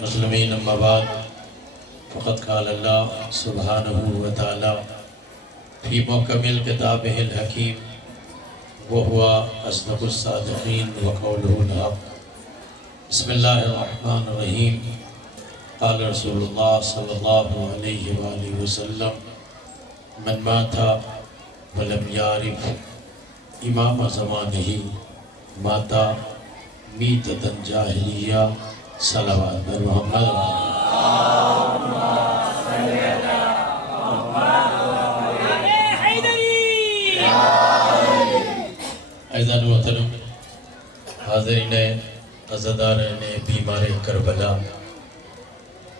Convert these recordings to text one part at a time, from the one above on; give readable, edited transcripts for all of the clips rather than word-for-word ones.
مسلمین اما بعد فقد قال اللہ سبحانہ وتعالی فی محکم کتابہ الحکیم وہو اصدق الصادقین وقولہ الحق بسم اللہ الرحمن الرحیم قال رسول اللہ صلی اللہ علیہ وآلہ وسلم من مات ولم یعرف امام زمانہ ماتا میتۃ جاہلیہ صلوات بر محمد عزیزان محترم حاضرین عزادارین بیمار کربلا،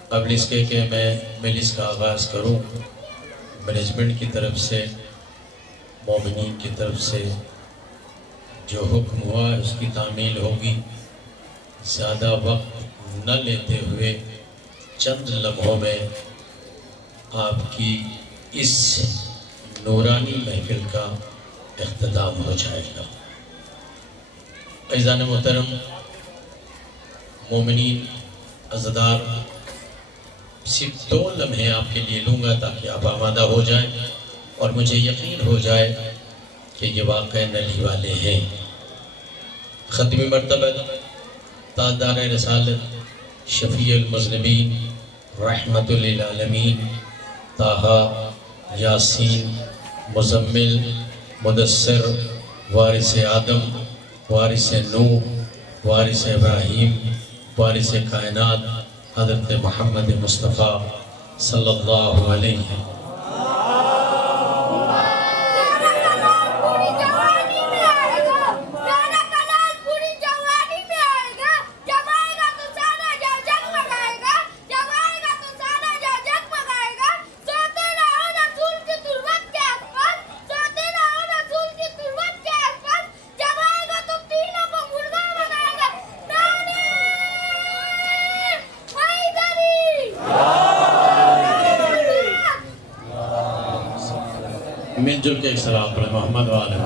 قبل اس کے کہ میں مجلس کا آغاز کروں، مینجمنٹ کی طرف سے، مومنین کی طرف سے جو حکم ہوا اس کی تعمیل ہوگی۔ زیادہ وقت نہ لیتے ہوئے چند لمحوں میں آپ کی اس نورانی محفل کا اختتام ہو جائے گا۔ عزیزان محترم، مومنین عزادار، صرف 2 لمحے آپ کے لیے لوں گا تاکہ آپ آمادہ ہو جائیں اور مجھے یقین ہو جائے کہ یہ واقع نلی والے ہیں۔ ختمی مرتبہ تاجدار رسالت، شفیع المذنبین، رحمت للعالمین، طٰہٰ، یاسین، مزمل، مدثر، وارث آدم، وارث نوح، وارث ابراہیم، وارث کائنات، حضرت محمد مصطفیٰ صلی اللہ علیہ وسلم۔ مل جل کے ایک سلام پڑھیں محمد والے۔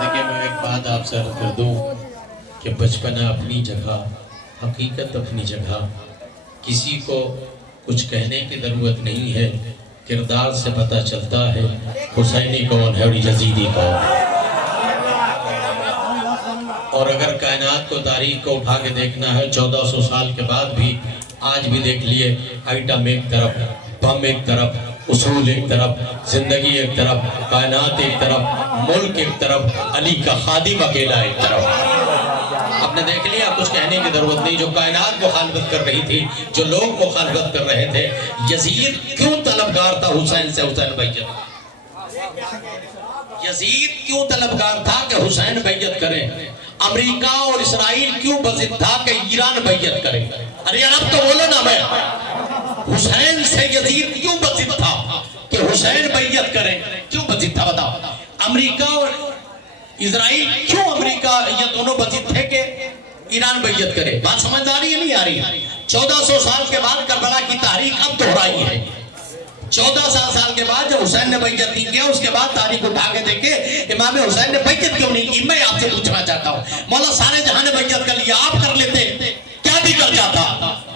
دیکھیں میں ایک بات آپ سے عرض کر دوں کہ بچپنا اپنی جگہ، حقیقت اپنی جگہ، کسی کو کچھ کہنے کی ضرورت نہیں ہے، کردار سے پتہ چلتا ہے حسینی کون ہے اور یزیدی کون ہے۔ اور اگر کائنات کو، تاریخ کو اٹھا کے دیکھنا ہے 1400 سال کے بعد بھی، آج بھی دیکھ لیے، آئٹم ایک طرف، بم ایک طرف، اصول ایک طرف، زندگی ایک طرف، کائنات ایک طرف، ملک ایک طرف، علی کا خادم اکیلا ایک طرف۔ آپ نے دیکھ لیا، کچھ کہنے کی ضرورت نہیں۔ جو کائنات مخالفت کر رہی تھی، جو لوگ مخالفت کر رہے تھے، یزید کیوں طلبگار تھا حسین سے، حسین بیعت؟ یزید کیوں طلبگار تھا کہ حسین بیعت کرے؟ امریکہ اور اسرائیل کیوں بضد تھا کہ ایران بیعت کرے؟ ارے اب تو بولو نا، میں حسین سے یزید کیوں بضد تھا کہ حسین بیعت کرے؟ کیوں بضد تھا بتاؤ؟ امریکہ اور اسرائیل کیوں، امریکہ یہ دونوں بضد تھے کہ ایران بیعت کرے؟ بات سمجھ آ رہی ہے نہیں آ رہی ہے؟ 1400 سال کے بعد کربلا کی تاریخ اب دہرائی ہے۔ 14 سال کے بعد جب حسین نے بیعت نہیں کیا، اس کے بعد تاریخ اٹھا کے دیکھے امام حسین نے بیعت کیوں نہیں کی۔ میں آپ سے پوچھنا چاہتا ہوں، مولا سارے جہاں نے بیعت کر لیا، آپ کر لیتے کیا بھی کر جاتا؟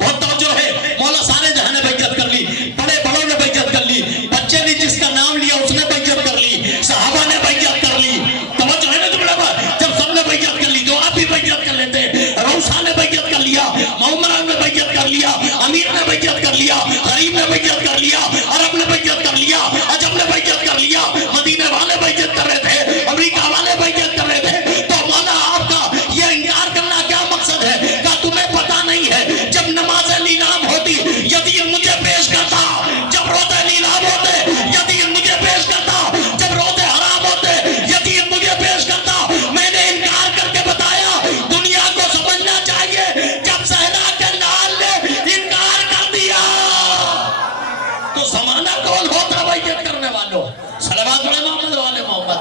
بہت توجہ ہے، مولا سارے جہاں نے بیعت کر لی، بڑے بڑوں نے بیعت کر لی، بچے نے جس کا نام لیا اس نے بیعت کر لی، صحابہ نے بیعت کر لی، توجہ ہے نا جملہ پر؟ جب سب نے بیعت کر لی تو آپ بھی بیعت کر لیتے۔ روسا نے بیعت کر لیا، عمران نے بیعت کر لیا، امیر نے بیعت کر لیا، غریب نے بیعت کر لیا، عرب نے بیعت کر لیا، عجم نے بیعت کر لیا، مدینے والے بیعت کر رہے تھے، امریکہ والے بیعت کر رہے تھے۔ تو مولا آپ کا یہ انکار کرنا کیا مقصد ہے؟ کہ تمہیں پتہ نہیں ہے جب نماز نیلام ہوتی یزید مجھے پیش کرتا، جب روزے نیلام ہوتے یزید مجھے پیش کرتا، جب روزے حرام ہوتے یزید مجھے پیش کرتا۔ میں نے انکار کر کے بتایا، دنیا کو سمجھنا چاہیے جب زہرا کے لال نے انکار کر دیا تو زمانہ کون ہوتا بیعت کرنے والوں؟ صلوات علی محمد والے محمد۔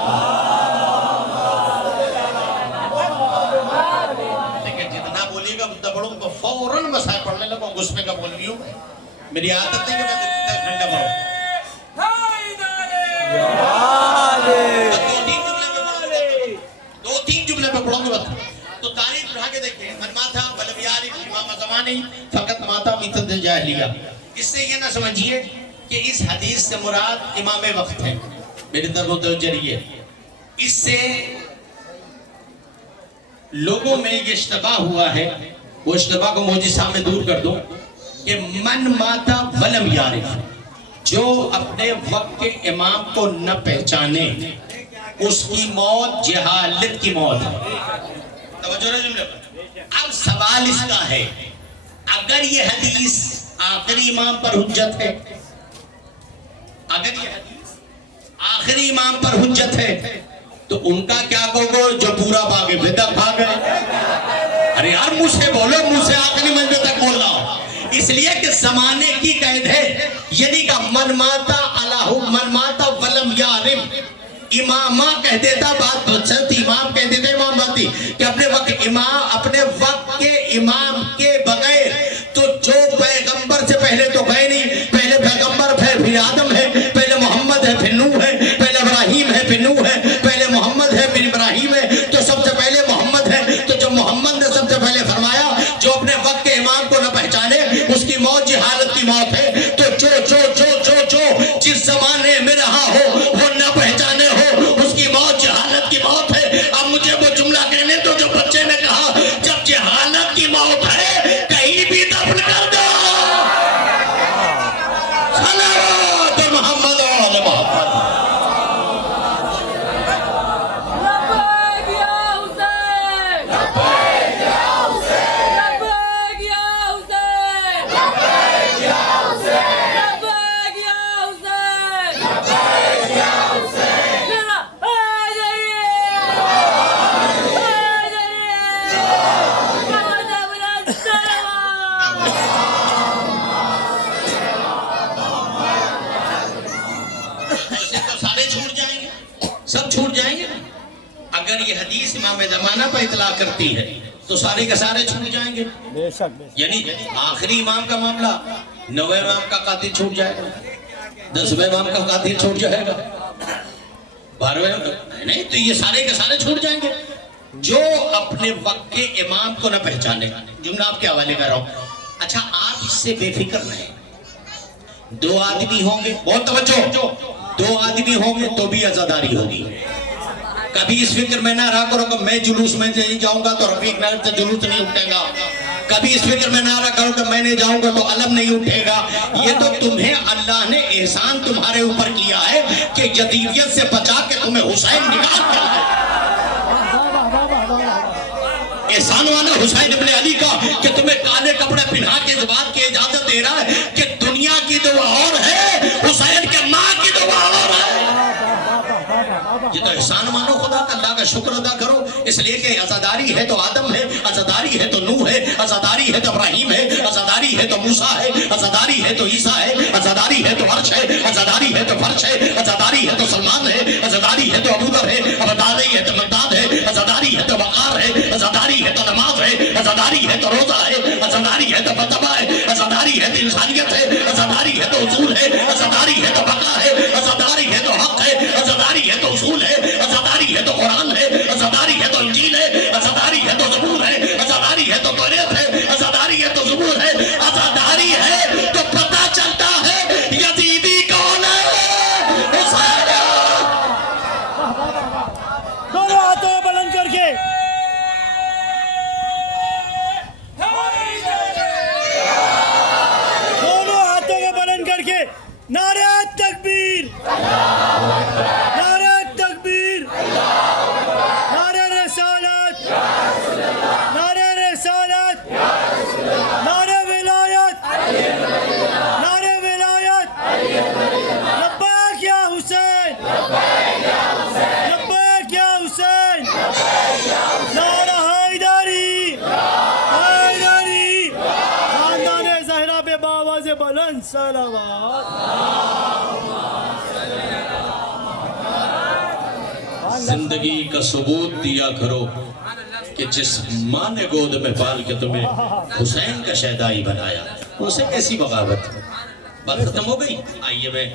لیکن جتنا بولیے گا اتنا بڑھوں گا، فوراً مسائل پڑھنے لگا، غصے کا بول رہی ہوں میں، میری عادت نہیں کہ میں ٹھنڈا پڑھوں۔ دو تین معاملے پہ پڑھوں گے بس. تو تاریخ پڑھا کے دیکھیں. من ماتا ولم یعرف امام زمانی فقط ماتا میتۃ الجاہلیہ. اس سے یہ نہ سمجھیے کہ اس حدیث سے مراد امام وقت ہے. میری طرف متوجہ رہیے. اس سے لوگوں میں یہ اشتباہ ہوا ہے, وہ اشتباہ کو مجھے سامنے دور کر دو کہ من ماتا ولم یعرف, جو اپنے وقت کے امام کو نہ پہچانے اس کی موت جہالت کی موت ہے. توجہ رہے جملے پر. اب سوال اس کا ہے, اگر یہ حدیث آخری امام پر حجت ہے, اگر یہ حدیث آخری امام پر حجت ہے تو ان کا کیا کہو جو پورا باغ بدعت بھاگ گئے. ارے یار منہ سے بولو, منہ سے آخری منزل تک بول رہا ہوں. اس لیے کہ زمانے کی قید ہے, یعنی کہ من ماتا ولم یعرف. امامہ کہہ دیتا بات بچت, امام کہہ دیتا امام باتی کہ اپنے وقت کے امام کے بغیر تو جو پیغمبر سے پہلے تو گئے نہیں, پہلے پیغمبر ہے پھر آدم ہے, پہلے محمد ہے پھر نوح ہے, پہلے ابراہیم ہے پھر نوح ہے, پہلے محمد ہے پھر ابراہیم ہے, تو سب سے پہلے محمد ہے. تو جب محمد نے سب سے پہلے فرمایا جو اپنے وقت کے امام کو نہ پہچانے اس کی موت جہالت کی موت ہے, تو جو جس زمانے میں رہا ہو وہ نہ پہچانے ہو اس کی موت جہالت کی موت ہے. اب مجھے وہ جملہ کہنے تو جو بچے نے کہا جب جہالت کی موت ہے کہیں بھی دفن کر دو. صلوات محمد و محمد. سب چھوٹ جائیں گے. اگر یہ حدیث امام زمانہ پر اطلاع کرتی ہے تو سارے کے سارے چھوٹ جائیں گے. یعنی آخری امام کا معاملہ 9ویں امام کا قاتل چھوٹ جائے گا, 10ویں امام کا قاتل چھوٹ جائے گا, 12ویں نہیں, تو یہ سارے کے سارے چھوٹ جائیں گے جو اپنے وقت کے امام کو نہ پہچانے. جملہ آپ کے حوالے کر رہا ہوں. اچھا آپ اس سے بے فکر رہیں. 2 آدمی ہوں گے, بہت توجہ, 2 آدمی ہوں گے تو بھی عزاداری ہوگی. کبھی اس فکر میں نہ رہا کرو کہ میں جلوس میں نہیں جاؤں گا تو رفیق نگر سے جلوس نہیں اٹھے گا. کبھی اس فکر میں نہ رہا کرو کہ میں نہیں جاؤں گا تو علم نہیں اٹھے گا. یہ تو تمہیں اللہ نے احسان تمہارے اوپر کیا ہے کہ جدیدیت سے بچا کے تمہیں حسین نکال کر دے. احسان والا حسین ابن علی کا کہ تمہیں کالے کپڑے پہنا کے اس بات کی اجازت دے رہا ہے کہ دنیا کی دعا اور ہے, حسین کے ماں کی دعا اور ہے. یہ تو احسان مانو خدا کا, اللہ کا شکر ادا کرو. اس لیے کہ عزاداری ہے تو آدم ہے, عزاداری ہے تو نوح ہے, عزاداری ہے تو ابراہیم ہے, عزاداری ہے تو موسیٰ ہے, عزاداری ہے تو عیسیٰ ہے, عزاداری ہے تو عرش ہے, عزاداری ہے تو فرش ہے, عزاداری ہے تو سلمان ہے, عزاداری ہے تو ابوذر ہے, عزاداری ہے تو مقداد ہے, عزاداری ہے تو وقار ہے, عزاداری ہے تو نماز ہے, عزاداری ہے تو روزہ ہے, عزاداری ہے تو فتوہ ہے, عزاداری ہے تو انسانیت ہے, عزاداری ہے تو اصول ہے, عزاداری ہے تو بقا ہے, عزاداری ہے تو حق ہے, عزاداری ہے تو اصول ہے, عزاداری ہے تو قرآن ہے, عزاداری ہے تو انجیل ہے, عزاداری ہے تو زبور ہے, عزاداری ہے تو توریت ہے, عزاداری ہے تو زبور ہے. عزاداری ہے تو پتہ چلتا ہے یزیدی کون ہے. حسین. دونوں ہاتھوں بلند کر کے نعرہ تکبیر, نعرہ تکبیر, نعرہ رسالت, نعرہ رسالت, نعرہ ولایت, نعرہ ولایت. لبیک یا حسین, لبیک یا حسین, نعرہ حیدری, حیدری. خاندان زہرا پہ باواز بلند صلوات. زندگی کا ثبوت دیا کرو کہ جس ماں نے گود میں پال کے تمہیں حسین کا شہدائی بنایا اسے کیسی بغاوت. بات ختم ہو گئی. آئیے میں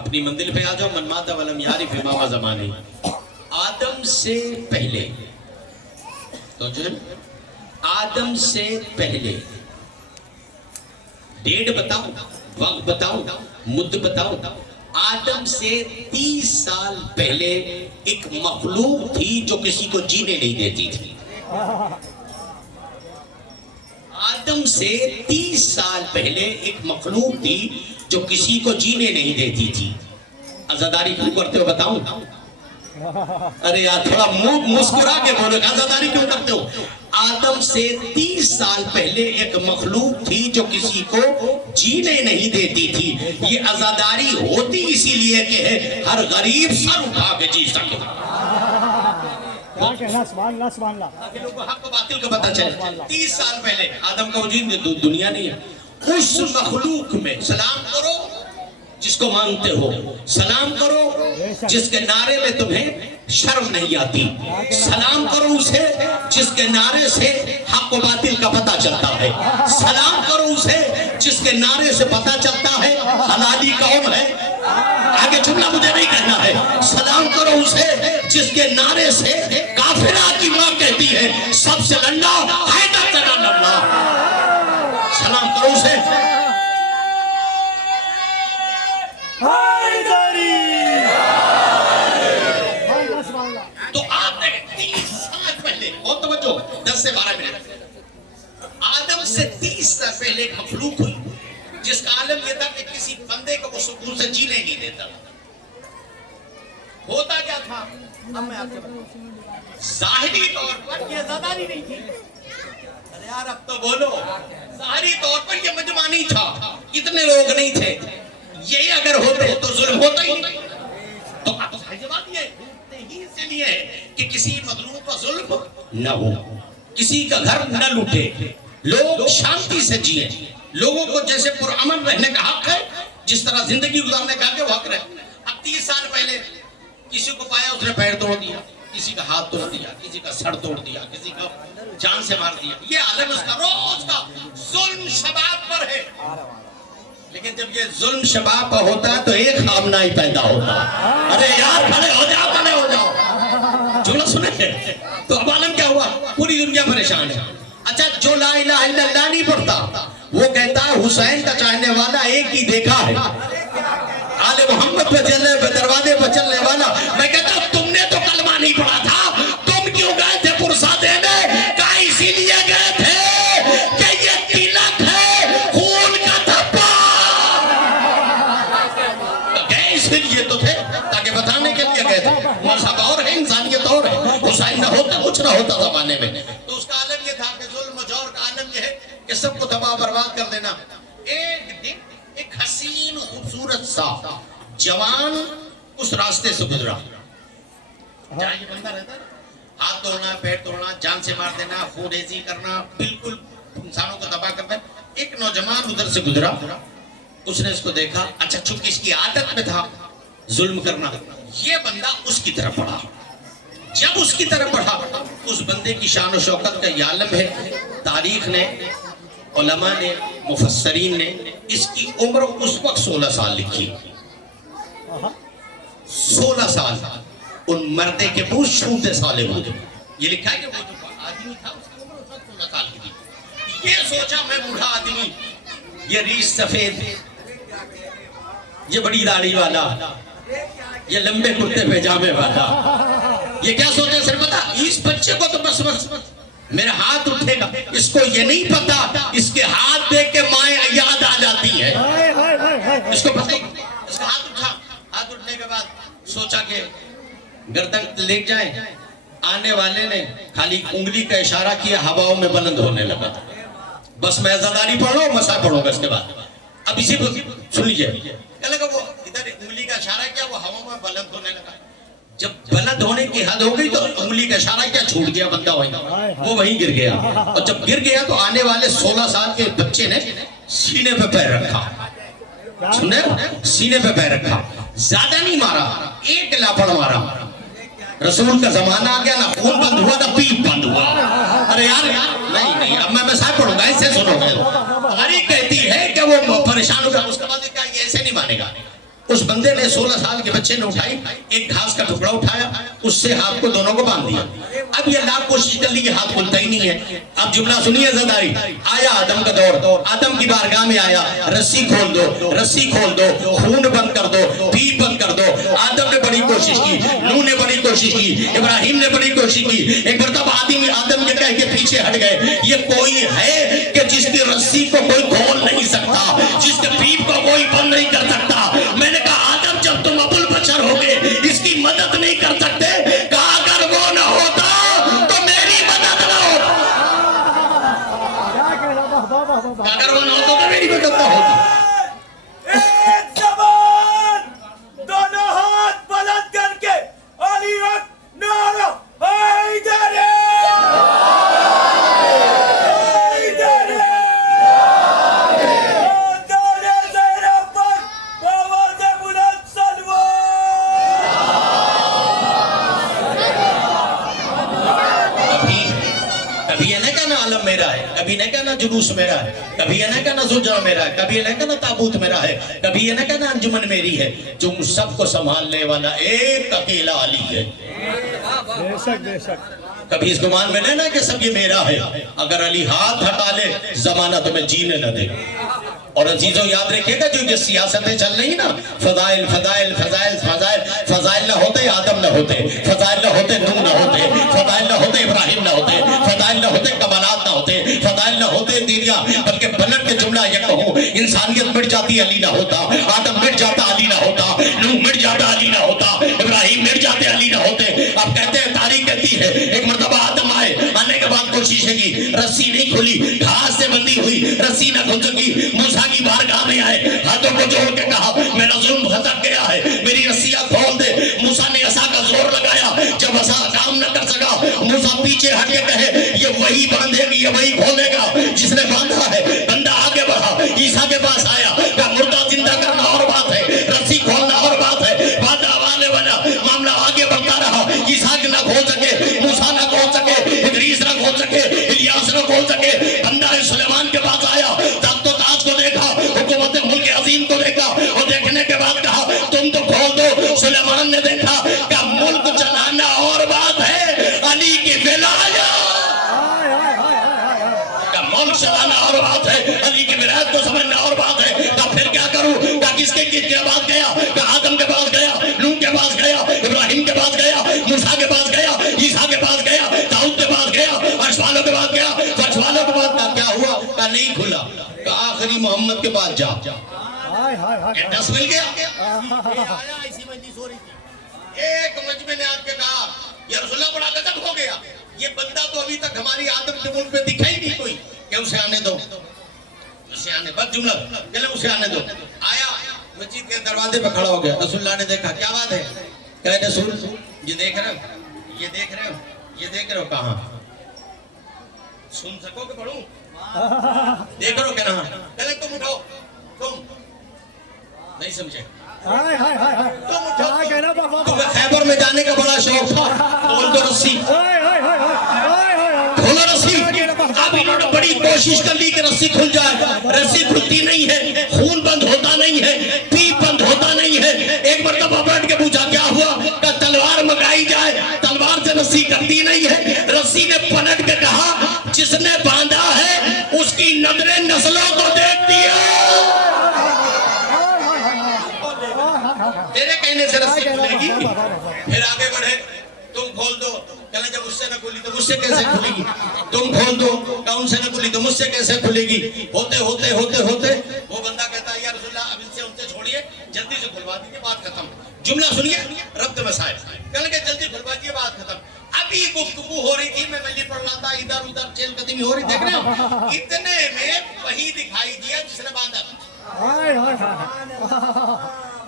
اپنی منزل پہ آ جاؤں. من مات ولم یعرف امام زمانی. آدم سے پہلے تو جو آدم سے پہلے ڈیٹ بتاؤ، وقت بتاؤ، مد بتاؤ. آدم سے 30 سال پہلے ایک مخلوق تھی جو کسی کو جینے نہیں دیتی تھی. آدم سے 30 سال پہلے ایک مخلوق تھی جو کسی کو جینے نہیں دیتی تھی. عزاداری کیوں کرتے ہو بتاؤں؟ ارے یار تھوڑا منہ مسکرا کے بولو، عزاداری کیوں کرتے ہو؟ آدم سے 30 سال پہلے ایک مخلوق تھی جو کسی کو جینے نہیں دیتی تھی. یہ عزاداری ہوتی اسی لیے کہ ہے ہر غریب سر اٹھا کے جی سکے. تاکہ لوگوں کو حق و باطل کا پتہ چلے. 30 سال پہلے آدم کا وجود دنیا نہیں ہے. اس مخلوق میں سلام کرو جس کو مانتے ہو، سلام کرو جس کے نعرے میں تمہیں شرم نہیں آتی، سلام کرو اسے جس کے نعرے سے حق و باطل کا پتہ چلتا ہے، سلام کرو اسے جس کے نعرے سے پتہ چلتا ہے حلالی کون ہے. آگے جملہ مجھے نہیں کہنا ہے. سلام کرو اسے جس کے نعرے سے کافرہ کی ماں کہتی ہے سب سے لنڈا حیدر تیرا لنڈا. سلام کرو اسے. تو آپ نے 30 سال پہلے، بہت توجہ، 10 سے 12 منٹ، آدم سے 30 سال پہلے ایک مخلوق ہوئی جس کا عالم یہ تھا کہ کسی بندے کو وہ سکون سے جینے نہیں دیتا. ہوتا کیا تھا؟ اب میں آپ سے بتاؤں. ظاہری طور پر یہ عزاداری نہیں تھی. ارے یار اب تو بولو. ظاہری طور پر یہ مجمع نہیں تھا، اتنے لوگ نہیں تھے. یہی اگر ہوتے تو ظلم ہوتا ہی نہیں. تو اب بات یہ ہی اس لیے ہے کہ کسی مظلوم پر ظلم نہ ہو، کسی کا گھر نہ لوٹے، لوگ شانتی سے جیئے، لوگوں کو جیسے پرامن رہنے کا حق ہے جس طرح زندگی گزارنے کا وہ حق رہے. اب 30 سال پہلے کسی کو پایا اس نے پیر توڑ دیا، کسی کا ہاتھ توڑ دیا، کسی کا سر توڑ دیا، کسی کا جان سے مار دیا. یہ عالم اس کا روز کا ظلم شباب پر ہے. لیکن جب یہ ظلم شباب پر ہوتا ہے تو ایک خامنہ ہی پیدا ہوتا. ارے یار کھڑے ہو جاؤ، کھڑے ہو جاؤ. جملہ سنے تو اب عالم کیا ہوا؟ پوری دنیا پریشان ہے. اچھا جو لا الہ الا اللہ نہیں پڑھتا وہ کہتا ہے حسین کا چاہنے والا ایک ہی دیکھا ہے. آل محمد پہ چلنے پہ دروازے پہ چلنے والا. میں کہتا ہوں تم نے تو کلمہ نہیں پڑھا تھا، تم کیوں گئے تھے پرسا دینے؟ کہا اسی لیے گئے تھے کہ یہ تلک ہے خون کا دھبا. گئے اسی لیے تو تھے تاکہ بتانے کے لیے گئے تھے. مذہب اور ہے، انسانیت اور ہے. حسین نہ ہوتا کچھ نہ ہوتا زمانے میں. تو اس کا عالم یہ تھا کہ ظلم و جور کا عالم یہ ہے کہ سب کو تباہ برباد کر دینا. ایک دن ایک حسین خوبصورت سا جوان اس راستے سے گزرا جہاں یہ بندہ رہتا ہے. ہاتھ توڑنا، پیر توڑنا، جان سے مار دینا، خون ریزی کرنا، بالکل انسانوں کو تباہ کرنا. ایک نوجوان ادھر سے گزرا. اس نے اس کو دیکھا. اچھا چونکہ اس کی عادت میں تھا ظلم کرنا، یہ بندہ اس کی طرف بڑھا. جب اس کی طرف بڑھا اس بندے کی شان و شوکت کا یہ عالم ہے. تاریخ نے، علماء نے، مفسرین نے اس کی عمر اس وقت 16 سال لکھی. 16 سال ان مردے کے بہت چھوٹے سالے ہوئے. یہ لکھا ہے کہ وہ جو آدمی تھا اس کی عمر اس وقت 16 سال کی تھی. یہ سوچا میں بوڑھا آدمی، یہ ریش سفید، یہ بڑی داڑھی والا، یہ لمبے کرتے پیجامے والا، یہ کیا سوچا سر پتا؟ اس بچے کو تو بس میرا ہاتھ اٹھے گا. اس کو یہ نہیں پتا اس کے ہاتھ دیکھ کے مائیں یاد آ جاتی ہے. اس کو پتہ ہی اس کا ہاتھ اٹھا. ہاتھ اٹھنے کے بعد سوچا کہ گردن لے جائیں. آنے والے نے خالی انگلی کا اشارہ کیا، ہواؤں میں بلند ہونے لگا. بس میں عزاداری پڑھ لوں، مسا پڑھوں گا اس کے بعد. اب اسی کو سن لیجیے. کہنے لگا وہ ادھر انگلی کا اشارہ کیا، وہ ہواؤں میں بلند ہونے لگا. جب بلند ہونے کی حد ہو گئی تو انگلی کا اشارہ کیا چھوٹ گیا، بندہ وہ وہیں گر گیا. اور جب گر گیا تو آنے والے 16 سال کے بچے نے سینے پہ پیر رکھا. سنے سینے پہ پیر رکھا. زیادہ نہیں مارا، ایک لاپڑ مارا. رسول کا زمانہ آ گیا، نہ خون بند ہوا نہ پیپ بند ہوا. ارے یار نہیں اب میں صاحب پڑھوں گا، ایسے سنو گے. ہماری کہتی ہے کہ وہ پریشان ہو گیا. اس کے بعد یہ ایسے نہیں مانے گا. اس اس بندے نے 16 سال کے بچے نے اٹھائی، ایک گھاس کا ٹکڑا اٹھایا، اس سے ہاتھ کو دونوں کو باندھ دیا. اب یہ لاکھ کوشش کر لی کہ ہاتھ کھلتا ہی نہیں ہے. اب جملہ سنیے زدائی. آیا آدم کا دور، آدم کی بارگاہ میں آیا، رسی کھول دو، رسی کھول دو، خون بند کر دو، پیپ بند کر دو. آدم نے بڑی کوشش کی، نوح نے بڑی کوشش کی، ابراہیم نے بڑی کوشش کی. ایک مرتبہ آدم یہ کہہ کے پیچھے ہٹ گئے، یہ کوئی ہے کہ جس کی رسی کو کوئی کھول نہیں سکتا، جس کے پیپ کو کوئی بند نہیں کر سکتا. میں نے کہا آدم جب تم ابو البشر ہو گے اس کی مدد نہیں کر سکتے. کہا اگر وہ نہ ہوتا تو میری مدد نہ ہوتی. اگر وہ نہ ہوتا تو میری مدد نہ ہوتی. ایک زبان دونوں ہاتھ بلند کر کے علی اکبر نعرہ حیدر حیدر خاندان زہرا پر بآواز بلند سلوات. کبھی یہ نہ کہنا عالم میرا ہے، کبھی نہ کہنا جلوس میرا ہے، کبھی یہ نہ کہنا زجرہ میرا ہے، کبھی یہ نہ کہنا تابوت میرا ہے، کبھی یہ نہ کہنا انجمن میری ہے. جو سب کو سنبھالنے والا ایک اکیلا علی ہے. بے شک بے شک. کبھی اس گمان میں لینا کہ سب یہ میرا ہے. اگر علی ہاتھ ہٹا لے زمانہ تمہیں جینے نہ دے. اور عزیزوں یاد رکھیے گا جو یہ سیاستیں چل رہی نا، فضائل فضائل فضائل فضائل، فضائل نہ ہوتے آدم نہ ہوتے، فضائل نہ ہوتے نوح نہ ہوتے، فضائل نہ ہوتے ابراہیم نہ ہوتے، فضائل نہ ہوتے کمالات نہ ہوتے، فضائل نہ ہوتے دیریا. بلکہ پلٹ کے جملہ یہ کہوں، انسانیت مٹ جاتی علی نہ ہوتا، آدم مٹ جاتا علی نہ ہوتا، نوح مٹ جاتا علی نہ ہوتا، ابراہیم مٹ جاتے علی نہ ہوتے. اب کہتے ہیں تاریخ کہتی ہے ایک مرتبہ آدم آئے، آنے کے بعد کوشش کی، رسی نہیں کھلی، گھاس سے بندھی ہوئی رسی نہ کھل سکی. موسیٰ کی بارگاہ میں آئے، ہاتھوں کو جوڑ کے کہا میرا ظلم خطک گیا ہے، میری رسیاں کھول دے. موسیٰ نے عصا کا زور لگایا، جب عصا کام نہ کر سکا موسیٰ پیچھے ہٹ کے کہے یہ وہی باندھے گی، یہ وہی کھولے گا جس نے باندھا ہے. بندہ آگے بڑھا، عیسیٰ کے پاس آیا، کہا مردہ زندہ کرنا اور بات ہے، رسی کھولنا اور بات ہے. بات حوالے والا معاملہ آگے بڑھتا رہا. عیسیٰ نہ کھول سکے، موسیٰ نہ کھول سکے، ادریس نہ کھول سکے، الیاس نہ کھول سکے. بندہ سلیمان کے پاس آیا، تخت و تاج کو دیکھا، حکومت ملک عظیم کو دیکھا، اور دیکھنے کے بعد کہا تم تو کھول دو. سلیمان نے دیکھا کہ ملک چلانا اور بات ہے، علی کی ولایت کا ملک چلانا اور بات ہے، علی کی ولایت کو سمجھنا اور بات ہے. کہ پھر کیا کروں؟ کہ کس کے پاس گیا؟ کہ آدم کے پاس گیا، نوح کے پاس گیا، ابراہیم کے پاس گیا، موسیٰ کے پاس گیا، عیسیٰ کے پاس گیا، داؤد کے پاس گیا، عرش والوں کے پاس گیا. عرش والوں کے پاس کیا ہوا؟ کہ نہیں کھلا. کہ آخری محمد کے پاس جا. ایڈریس مل گیا. آیا ایسی مجلس ہو رہی تھی، ایک مجمع نے آج کے کہا یا رسول اللہ بڑا غضب ہو گیا، یہ بندہ تو ابھی تک ہماری آدم کے ملک میں دکھا ہی نہیں کوئی، کہ اسے آنے دو، اسے آنے. بس جملہ چلے اسے آنے دو. آیا مسجد کے دروازے پہ کھڑا ہو گیا. رسول اللہ نے دیکھا کیا بات ہے؟ کہے رسول یہ دیکھ رہے ہو، یہ دیکھ رہے ہو، یہ دیکھ رہے ہو کہاں؟ سن سکو کہ پڑھوں؟ دیکھ رہے ہو کہنا؟ پہلے تم اٹھو. تم نہیں سمجھے؟ تمہیں خیبر میں جانے کا بڑا شوق تھا، کھول دو رسی، کھولو رسی. اب انہوں نے بڑی کوشش کر لی کہ رسی کھل جائے، رسی کھلتی نہیں ہے، خون بند ہوتا نہیں ہے، پیپ بند ہوتا نہیں ہے. ایک مرتبہ بیٹھ کے پوچھا کیا ہوا؟ کہ تلوار منگائی جائے، تلوار سے رسی کٹتی نہیں ہے. رسی نے پلٹ کے کہا جس نے باندھا ہے اس کی نظریں نسلوں کو دیکھتی ہے. تیرے کہنے سے رسی کھلے گی. پھر آگے بڑھے، تم کھول دو. کہنا جب اس سے نہ کھلی تو مجھ سے کیسے کھلے گی؟ تم کھول دو. کہ ان سے نہ کھلی تو مجھ سے کیسے کھلے گی؟ ہوتے ہوتے ہوتے ہوتے وہ بندہ کہتا ہے یا رسول اللہ اب ان سے چھوڑیے، جلدی سے کھلوا دیجیے، بات ختم. جملہ سنیے، ربط مسائل. کہنے کہ جلدی کھلوا دیجیے، بات ختم. ابھی گفتگو ہو رہی تھی، میں مجلس پڑھ رہا تھا، ادھر ادھر چہل قدمی ہو رہی، دیکھ رہے ہو؟ اتنے میں وہی دکھائی دیا جس نے باندھا تھا،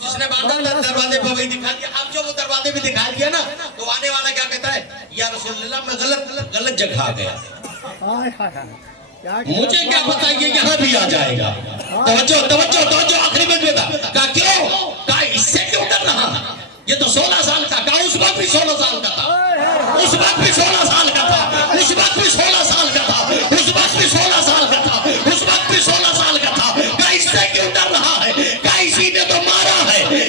جس نے باندھا تھا دروازے پہ وہی دکھا دیا. اب جو وہ دروازے بھی دکھا دیا نا تو آنے والا کیا کہتا ہے؟ یا رسول اللہ میں غلط جگہ آ گیا، مجھے کیا پتا یہ یہاں بھی آ جائے گا. توجہ توجہ توجہ. آخری میں تھا کہا کیوں؟ کہا اس سے کیوں ڈر رہا؟ یہ تو 16 سال کا. کہا اس وقت بھی 16 سال کا تھا، اس وقت بھی 16 سال کا تھا، اس وقت بھی 16 سال کا تھا، اس وقت بھی 16 سال کا تھا، اس وقت بھی 16 سال کا تھا. کہا اس سے کیوں ڈر رہا ہے؟ کہا اسی نے تو مارا ہے،